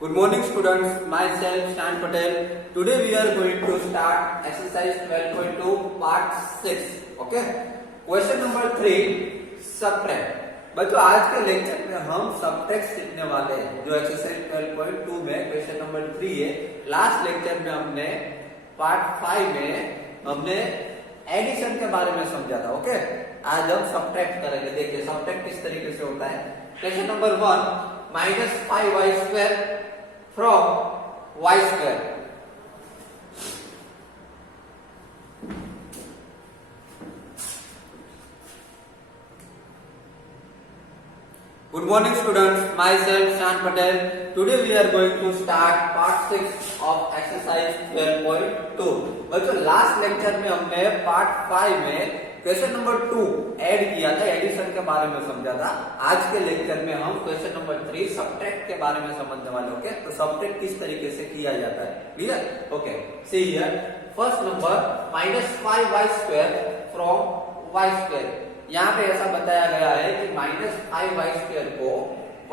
Good morning students, myself Shan Patel. Today we are going to start exercise 12.2 part 6. Okay? Question number 3 subtract. बच्चों आज के lecture में हम subtract सीखने वाले हैं जो एक्सरसाइज 12.2 में क्वेश्चन नंबर 3 है। लास्ट लेक्चर में हमने पार्ट 5 में हमने एडिशन के बारे में समझा था। ओके, आज हम सबट्रैक्ट करेंगे। देखिए सबट्रैक्ट किस तरीके से होता है। Question number 1 -5y² from y²। Good morning students, myself Shan Patel. Today we are going to start part 6 of exercise 12.2. बच्चों लास्ट लेक्चर में हमने पार्ट 5 में क्वेश्चन नंबर 2 ऐड किया था, एडिशन के बारे में समझा था। आज के लेक्चर में हम क्वेश्चन नंबर 3 सबट्रैक्ट के बारे में समझने वाले। ओके, तो सबट्रैक्ट किस तरीके से किया जाता है, clear? Okay, see here first number -5y² from y²। यहाँ पे ऐसा बताया गया है कि -5y² को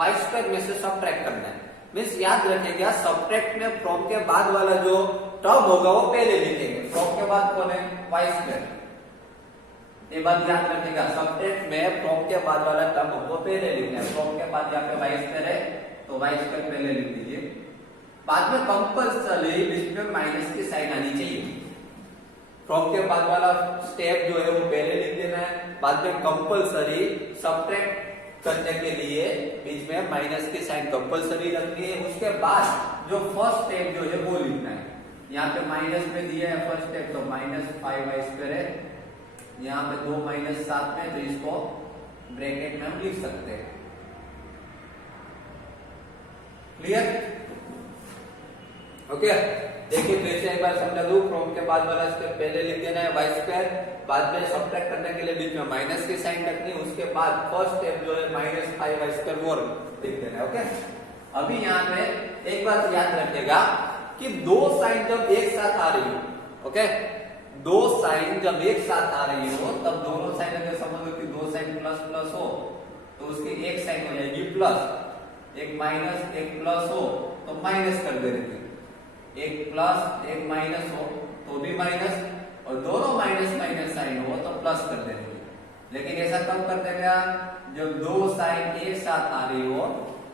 y² में से सबट्रैक्ट करना है। मीन्स याद रखेगा सबट्रैक्ट में फ्रॉम के बाद वाला जो टर्म होगा वो पहले लिखेंगे। फ्रॉम के बाद कौन है? y²। ये बात याद रखेगा, सबट्रैक्ट में फ्रॉम के बाद वाला टर्म हमको पहले लिखना है। फ्रॉम के बाद यहाँ पे y² है तो y² पहले लिख दीजिए। बाद में कंपल्सरी बीच में माइनस की साइन आनी चाहिए। फ्रॉम के बाद वाला स्टेप जो है वो पहले लिख देना है। बाद में कंपल्सरी सबट्रैक्ट करने के लिए बीच में माइनस की साइन कंपल्सरी रखनी है। उसके बाद जो फर्स्ट स्टेप जो है वो लिखना है। यहाँ पे माइनस में दिया है फर्स्ट स्टेप, तो -5y² है। यहाँ पे 2 माइनस साथ में, तो इसको ब्रैकेट में हम लिख सकते हैं। क्लियर? ओके, देखिए फिर से एक बार समझा दूं। फ्रॉम के बाद वाला स्टेप पहले लिख देना है y²। बाद में सबट्रैक्ट करने के लिए बीच में माइनस की साइन रखनी है। उसके बाद फर्स्ट स्टेप जो है -5y² वो लिख देना है। ओके, अभी यहाँ पे एक बात याद रखिएगा कि दो साइन जब एक साथ आ रही हो, ओके, दो साइन जब एक साथ आ रही हो तब दोनों साइन अगर समझ लो कि दो साइन प्लस प्लस हो तो उसकी एक साइन हो जाएगी प्लस, एक माइनस एक प्लस हो तो माइनस कर देंगे। एक प्लस एक माइनस हो तो भी माइनस, और दोनों माइनस माइनस साइन हो तो प्लस कर देंगे। लेकिन ऐसा कब कर देगा? जब दो साइन एक साथ आ रही हो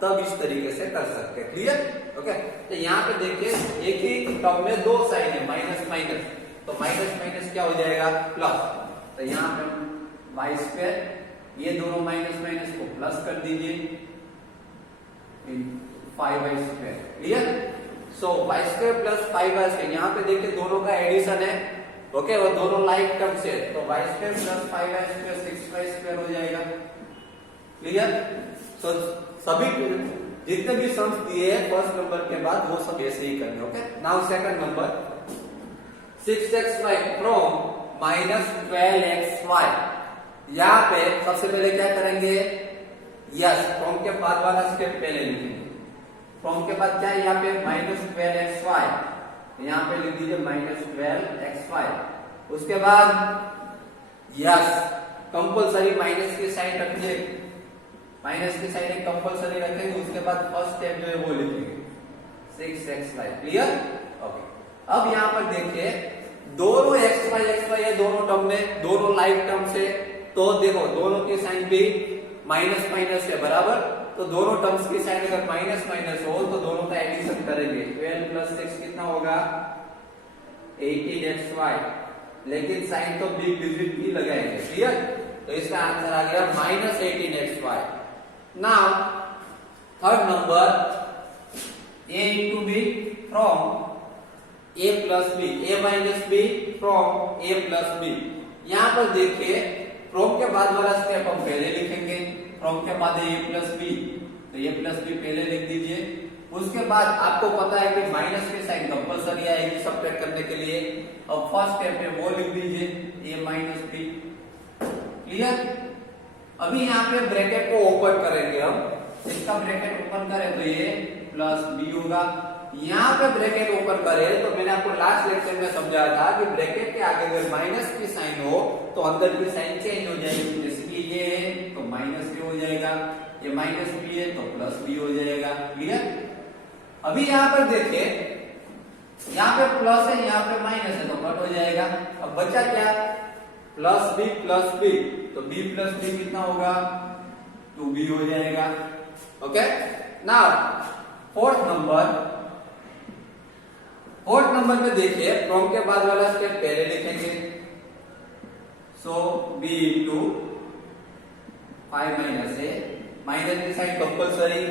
तब इस तरीके से कर सकते हैं। क्लियर? ओके, तो यहाँ पे देखिए एक ही टर्म में दो साइन है, माइनस माइनस, तो माइनस माइनस क्या हो जाएगा? प्लस। तो यहाँ पे y², ये दोनों माइनस माइनस को प्लस कर दीजिए, 5y²। क्लियर? सो y² प्लस 5y², यहाँ पे देखिए दोनों का एडिशन है। ओके, वो दोनों लाइक टर्म्स है, तो y² प्लस 5y² 6y² हो जाएगा। क्लियर? सो सभी जितने भी सम्स दिए हैं फर्स्ट नंबर के बाद वो सब ऐसे ही करने। Okay, now second number 6xy from -12xy। यहाँ पे सबसे पहले क्या करेंगे? यस, फ्रॉम के बाद वाला स्टेप पहले लिखेंगे। फ्रॉम के बाद क्या है? यहाँ पे -12xy, यहाँ पे लिख दीजिए -12xy। उसके बाद यस, कंपल्सरी माइनस की साइन रखिए, माइनस की साइन एक कंपल्सरी रखेंगे। उसके बाद फर्स्ट स्टेप जो है वो लिखेंगे 6xy। क्लियर? ओके, अब यहाँ पर देखिए दोनों xy है, दोनों टर्म में, दोनों लाइक टर्म से, तो देखो दोनों की साइन भी माइनस माइनस है, बराबर। तो दोनों टर्म्स की साइन अगर माइनस माइनस हो तो दोनों का एडिशन करेंगे। 12 प्लस 6 कितना होगा? 18xy। लेकिन साइन तो बिग डिजिट ही लगाएंगे। क्लियर? तो इसका आंसर आ गया -18xy। Now third number a into b from a plus b, a minus b from a plus b। यहाँ पर देखिए फ्रॉम के बाद वाला स्टेप हम पहले लिखेंगे। फ्रॉम के बाद a प्लस b, तो a प्लस b पहले लिख दीजिए। उसके बाद आपको पता है कि माइनस की साइन कंपल्सरी आएगी सबट्रैक्ट करने के लिए। अब फर्स्ट स्टेप में वो लिख दीजिए a माइनस b। क्लियर? अभी यहाँ पे ब्रैकेट को ओपन करेंगे हम। इसका ब्रैकेट ओपन करें तो ये प्लस b होगा। यहाँ पे ब्रैकेट ओपन करें तो मैंने आपको लास्ट लेक्चर में समझाया था कि ब्रैकेट के आगे अगर माइनस की साइन हो तो अंदर की साइन चेंज हो जाएगी। जैसे कि ये है तो माइनस b हो जाएगा, ये माइनस b है तो प्लस b हो जाएगा। क्लियर? अभी यहाँ पर देखिए, यहाँ पे प्लस है, यहाँ पे माइनस है, तो कट हो जाएगा। अब बचा क्या, प्लस बी, तो बी प्लस बी कितना होगा, 2b हो जाएगा। ओके, नाउ फोर्थ नंबर में देखिए, फ्रॉम के बाद वाला स्टेप पहले लिखेंगे। So b into 5 minus a, minus की side compulsory,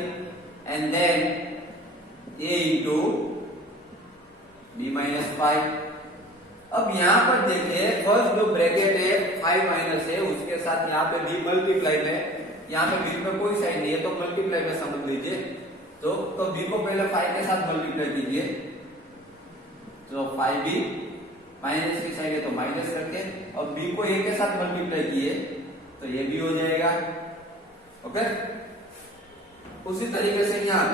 and then a into b minus 5। अब यहाँ पर देखिए, फर्स्ट जो ब्रैकेट है 5 माइनस है, उसके साथ यहाँ पे b मल्टीप्लाई में, यहाँ पे b में कोई साइन नहीं है तो मल्टीप्लाई में समझ लीजिए। तो b को पहले 5 के साथ मल्टीप्लाई कीजिए, तो 5b, माइनस की साइड है तो माइनस करके, और b को a के साथ मल्टीप्लाई किए तो ये भी हो जाएगा। ओके, उसी तरीके से यहाँ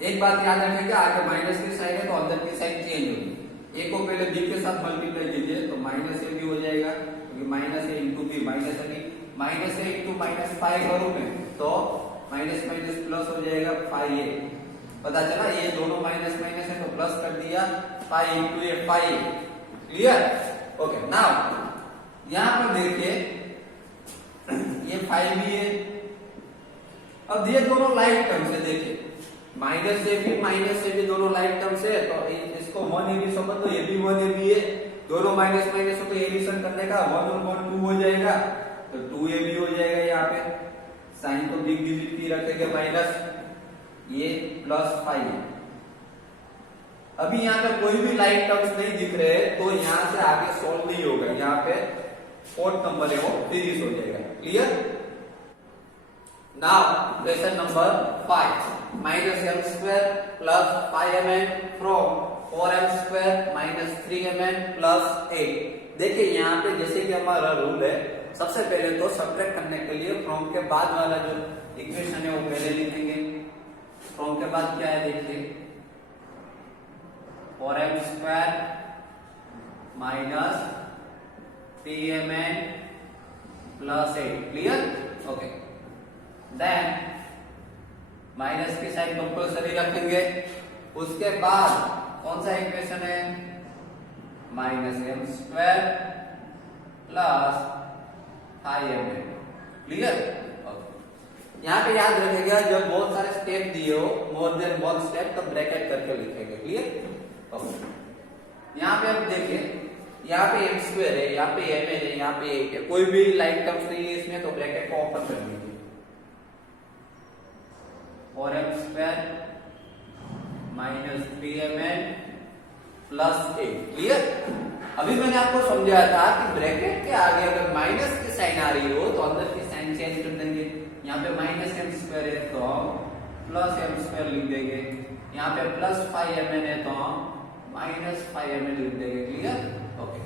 एक बात याद रखेंगे, आगे माइनस की साइड है तो अंदर की साइड चेंज होगी। a को पहले b के साथ मल्टीप्लाई कीजिए तो माइनस ए भी हो जाएगा, क्योंकि minus A into B minus a, minus A into minus 5 करूंगे तो माइनस माइनस प्लस हो जाएगा 5a। पता चला, ये दोनों माइनस माइनस है तो प्लस कर दिया, 5 इंटू ए 5a। क्लियर? ओके, नाउ यहाँ पर देखिए, ये 5 भी है। अब ये दोनों लाइक टर्म्स है, देखिए माइनस से भी दोनों लाइक टर्म्स है, तो इसको 1a भी समझ लो, ये भी 1a भी है। दोनों माइनस माइनस हो तो एडिशन करने का 1 और 1 2 हो जाएगा, तो 2a भी हो जाएगा। यहाँ पे साइन तो बिग डिजिट की रखेंगे माइनस, ये प्लस 5 है। अभी यहाँ पे कोई भी लाइक टर्म्स नहीं दिख रहे, तो यहाँ से आगे सॉल्व नहीं होगा। यहाँ पे फोर्थ नंबर है वो फिनिश हो जाएगा। Clear? Now question number 5, minus m square plus 5mn from 4m square minus 3mn plus 8। देखिए यहाँ पे जैसे कि हमारा रूल है, सबसे पहले तो सब्ट्रैक्ट करने के लिए फ्रॉम के बाद वाला जो इक्वेशन है वो पहले लिखेंगे। फ्रॉम के बाद क्या है देखिए, 4m square minus 3mn plus 8। Clear? Okay, then minus की साइन कंपल्सरी रखेंगे। उसके बाद कौन सा इक्वेशन है, minus m square plus 5mn। Clear? यहाँ पे याद रखेगा, जब बहुत सारे स्टेप दिए हो, मोर देन वन स्टेप, तो ब्रैकेट करके लिखेंगे। क्लियर? यहाँ पे आप देखिए, यहाँ पे एम स्क्वायर है, यहाँ पे mn है, यहाँ पे 8 है, कोई भी लाइक टर्म्स नहीं है इसमें, तो ब्रैकेट को ओपन कर लीजिए। 4m square minus 3mn plus 8। Clear? अभी मैंने आपको समझाया था कि ब्रैकेट के आगे अगर माइनस की साइन आ रही हो तो अंदर की साइन चेंज कर देंगे। यहाँ पे माइनस एम स्क्वायर है तो हम प्लस एम स्क्वायर लिख देंगे, यहाँ पे प्लस 5mn है तो हम माइनस 5mn लिख देंगे। क्लियर? ओके,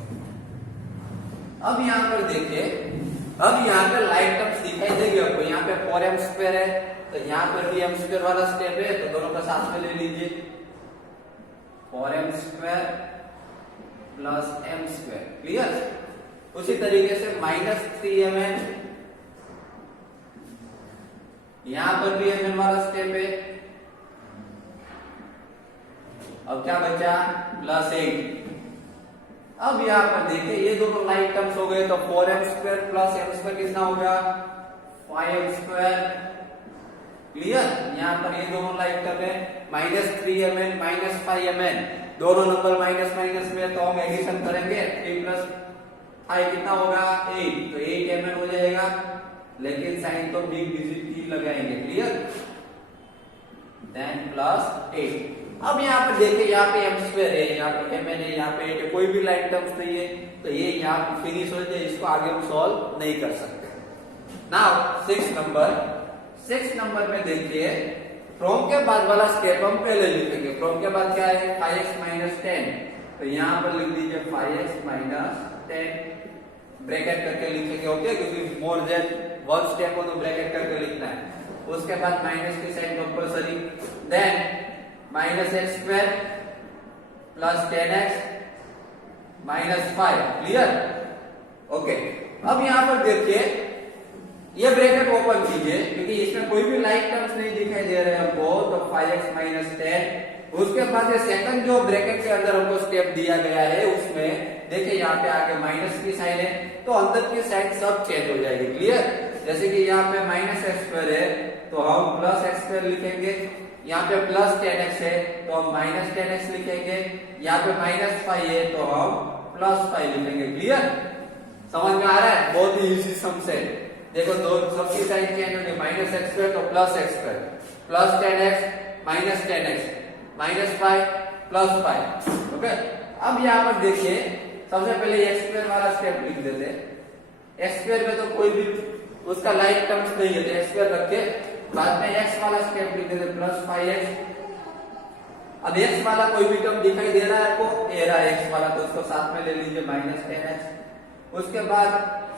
अब यहाँ पर देखिए, अब यहाँ पे लाइक टर्म्स दिखाई देगी आपको। यहाँ पे 4m स्क्वायर है, तो यहाँ पर भी एम स्क्वायर वाला स्टेप है, तो दोनों का साथ में ले लीजिए। 4m square plus m square. Clear? उसी तरीके से माइनस 3mn, यहां पर भी mn वाला स्टेप है। अब क्या बचा, प्लस 8। अब यहां पर देखिए, ये दोनों लाइक टर्म्स हो गए, तो 4m square plus m square कितना होगा, 5m स्क्वायर। क्लियर? यहाँ पर ये दोनों लाइक टर्म है, माइनस 3mn माइनस 5mn, दोनों नंबर माइनस माइनस में, तो हम एडिशन करेंगे। 3 प्लस 5 कितना होगा, 8, तो 8mn हो जाएगा, लेकिन साइन तो बिग डिजिट की लगाएंगे। क्लियर? Then plus 8। अब यहाँ पर देखिए, यहाँ पे m स्क्वायर है, यहाँ पे mn है, यहाँ पे 8 है, कोई भी लाइक टर्म्स नहीं है, तो ये यहाँ पे फिनिश हो जाए। इसको आगे हम सॉल्व नहीं कर सकते। नाउ 6 नंबर में देखिए, फ्रॉम के बाद वाला स्टेप हम पहले लिखेंगे। फ्रॉम के बाद क्या है, 5x माइनस 10, तो यहाँ पर लिख दीजिए 5x माइनस 10, ब्रैकेट करके लिखेंगे। ओके, क्योंकि मोर देन वन स्टेप हो तो ब्रैकेट करके लिखना है। उसके बाद माइनस की sign compulsory, then minus x square plus 10x minus 5। Clear? Okay, अब यहाँ पर देखिए, ये ब्रैकेट ओपन कीजिए, क्योंकि इसमें कोई भी लाइक टर्म्स नहीं दिखाई दे रहे हैं हमको, तो 5x माइनस 10। उसके बाद ये सेकंड जो ब्रैकेट के अंदर हमको स्टेप दिया गया है उसमें देखिए यहाँ पे आगे माइनस की साइन है तो अंदर की साइन सब चेंज हो जाएगी। क्लियर? जैसे कि यहाँ पे माइनस एक्स स्क्वायर है तो हम प्लस एक्स स्क्वायर लिखेंगे, यहाँ पे प्लस 10x है तो हम माइनस 10x लिखेंगे, यहाँ पे माइनस 5 है तो हम प्लस 5 लिखेंगे। क्लियर? समझ में आ रहा है? बहुत ही इजी सम से देखो दो सबकी साइन चेंज होगी, माइनस एक्स स्क्वायर तो plus x square, plus 10x minus 10x minus 5 plus 5। Okay, अब यहाँ पर देखिए सबसे पहले एक्स स्क्वायर वाला स्टेप लिख देते हैं। एक्स स्क्वायर में तो कोई भी उसका लाइक टर्म्स नहीं है तो एक्स स्क्वायर रख के बाद में एक्स वाला स्टेप लिख देते प्लस 5x। अब एक्स वाला कोई भी टर्म दिखाई दे रहा है आपको, ये रहा एक्स वाला तो उसको साथ में ले लीजिए माइनस 10x। उसके बाद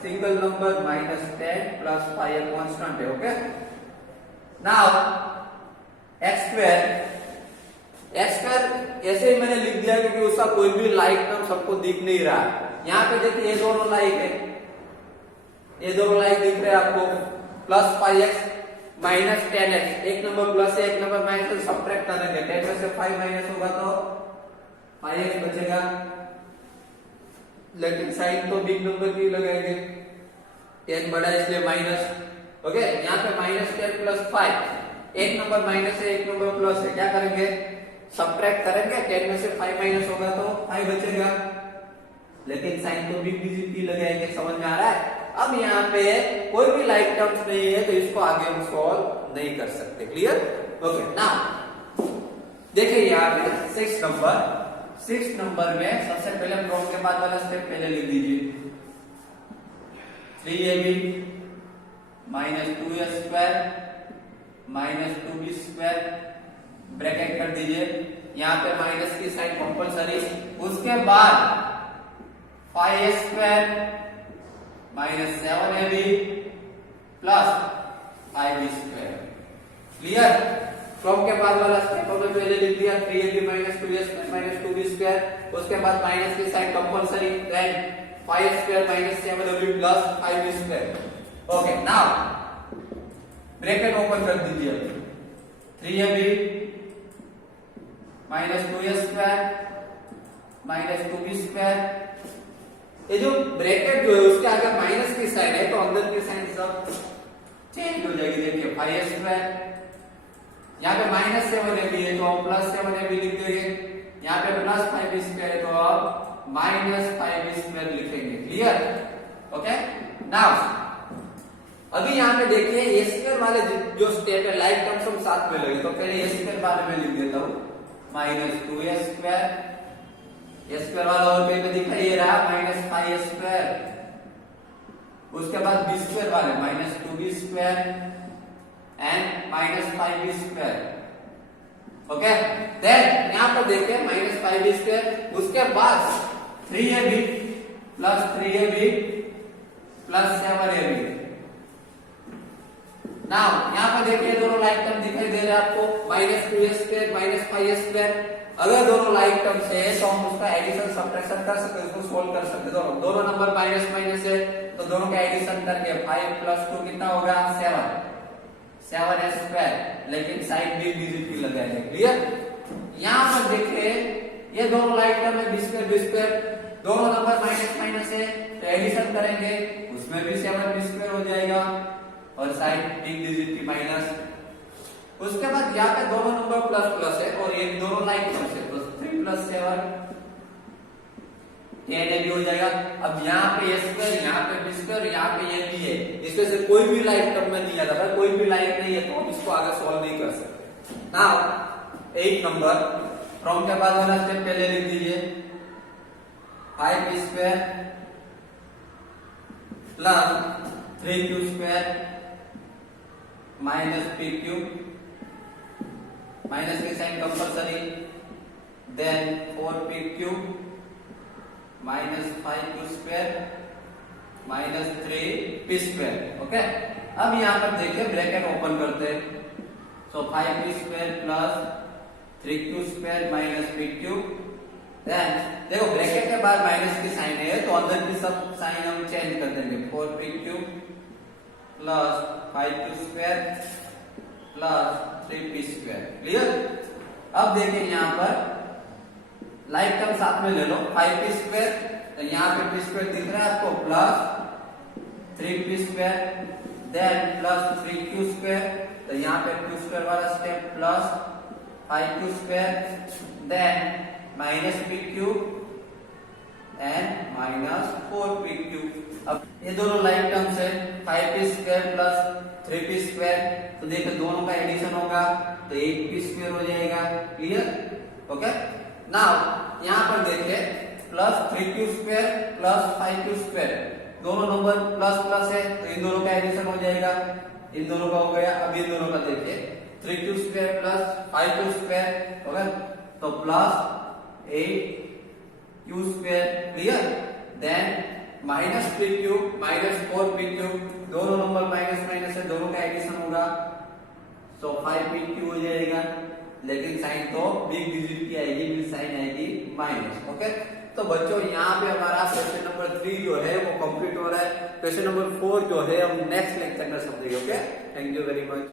single number minus 10 plus 5 constant है। ओके, नाउ एक्स स्क्वायर ऐसे ही मैंने लिख दिया क्योंकि उसका कोई भी लाइक टर्म सबको दिख नहीं रहा। यहाँ पे देखिए ये दोनों लाइक है, ये दोनों लाइक दिख रहे हैं आपको, प्लस 5x माइनस 10x, एक नंबर प्लस है एक नंबर माइनस है, सब्ट्रैक्ट करेंगे 10 में से 5 माइनस होगा तो 5x बचेगा, लेकिन साइन तो बिग नंबर की लगाएंगे, 10 बड़ा इसलिए माइनस। ओके, यहाँ पे माइनस 10 प्लस 5, एक नंबर माइनस है एक नंबर प्लस है, क्या करेंगे सब्ट्रैक्ट करेंगे, 10 में से 5 माइनस होगा तो 5 बचेगा, लेकिन साइन तो बिग डिजिट की लगाएंगे। समझ में आ रहा है? अब यहाँ पे कोई भी लाइक टर्म्स नहीं है तो इसको आगे हम सॉल्व नहीं कर सकते। क्लियर? ओके, नाउ देखिए यहाँ पे 6 नंबर में सबसे पहले फ्रॉम के बाद वाला स्टेप पहले लिख दीजिए, 3ab minus 2a square minus 2b square, bracket कर दीजिए, यहाँ पे माइनस की साइन कंपलसरी। उसके बाद 5a square minus 7ab plus 5b square. Clear? From के बाद वाला स्टेप हमने पहले लिख दिया 3ab minus 2a square minus 2b square, उसके बाद माइनस की sign compulsory, then 5 square minus 7ab plus 5b square. Okay, now bracket open कर दीजिए, 3ab minus 2a square minus 2b square. ये जो ब्रैकेट जो है उसके आगे माइनस की साइन है तो अंदर की साइन सब चेंज हो जाएगी। देखिए 5a स्क्वायर, यहाँ पे माइनस 7ab है तो हम प्लस 7ab लिख देंगे, यहाँ पे प्लस 5b स्क्वायर है तो आप माइनस 5b स्क्वायर लिखेंगे। क्लियर? ओके, नाउ अभी यहाँ पे देखिए ए स्क्वायर वाले जो स्टेप है लाइक टर्म्स हम साथ में लगे तो पहले ए स्क्वायर बारे में लिख देता हूँ, माइनस 2a स्क्वायर, ए स्क्वायर वाला और पे दिखाई दे रहा माइनस 5a स्क्वायर, उसके बाद b स्क्वायर वाले minus 2b square and minus 5b square. Okay, then यहाँ पर देखिए माइनस 5b स्क्वायर, उसके बाद 3ab plus 3ab plus 7ab। Now यहाँ पर देखिए दोनों लाइक टर्म दिखाई दे रहे हैं आपको, minus 2a square minus 5a square. अगर दोनों लाइक टर्म्स है तो हम उसका एडिशन सब्ट्रैक्शन कर सकते हैं, उसको सोल्व कर सकते हैं। दोनों नंबर माइनस माइनस है तो दोनों का एडिशन करके 5 प्लस 2 कितना होगा 7a स्क्वायर, लेकिन साइन बिग डिजिट की लगाएंगे। क्लियर? यहाँ पर देखिए ये दोनों लाइक टर्म है, b स्क्वायर, दोनों नंबर माइनस माइनस है तो एडिशन करेंगे उसमें भी 7b स्क्वायर हो जाएगा और साइन बिग डिजिट की माइनस। उसके बाद यहाँ पे दोनों नंबर प्लस प्लस है और ये दोनों लाइक टर्म्स है तो 3 प्लस 7 10ab हो जाएगा। अब यहाँ पे a स्क्वायर, यहाँ पे b स्क्वायर, यहाँ पे ये b है, इसमें से कोई भी लाइक टर्म में नहीं आता, कोई भी लाइक नहीं है तो हम इसको आगे सॉल्व नहीं कर सकते। नाउ 8 नंबर फ्रॉम के बाद वाला स्टेप पहले लिख दीजिए, 5b square plus 3q square minus pq, minus की sign compulsory, then 4pq minus 5q square minus 3p square. Okay, अब यहाँ पर देखिए ब्रैकेट ओपन करते हैं, so 5p square plus 3q square minus pq, then देखो ब्रैकेट के बाद माइनस की साइन है तो अंदर की सब साइन हम चेंज कर देंगे, 4pq plus 5q square plus 3p²। Clear? अब देखिए यहाँ पर लाइक टर्म साथ में ले लो, 5p², तो यहाँ पे p² दिख रहा है आपको, plus 3p², then plus 3q², तो यहाँ पे q² वाला step, plus 5q², then minus pq and minus 4pq। अब ये दोनों लाइक टर्म्स है, 5p² प्लस 3p², तो देखो दोनों का एडिशन होगा तो 8p² हो जाएगा। क्लियर? ओके, नाउ यहाँ पर देखिए प्लस 3q² प्लस 5q², दोनों नंबर प्लस प्लस है तो इन दोनों का एडिशन हो जाएगा, इन दोनों का हो गया। अब इन दोनों का देखिए 3q² प्लस 5q², ओके, तो plus 8q²। Clear? Then minus pq minus 4pq, दोनों नंबर माइनस माइनस है, दोनों का एडिशन होगा तो 5pq हो जाएगा, लेकिन साइन तो बिग डिजिट की आएगी, बिग साइन आएगी माइनस। ओके, तो बच्चों यहाँ पे हमारा क्वेश्चन नंबर 3 जो है वो कंप्लीट हो रहा है। क्वेश्चन नंबर 4 जो है हम नेक्स्ट लेक्चर में समझेंगे। Okay, thank you very much.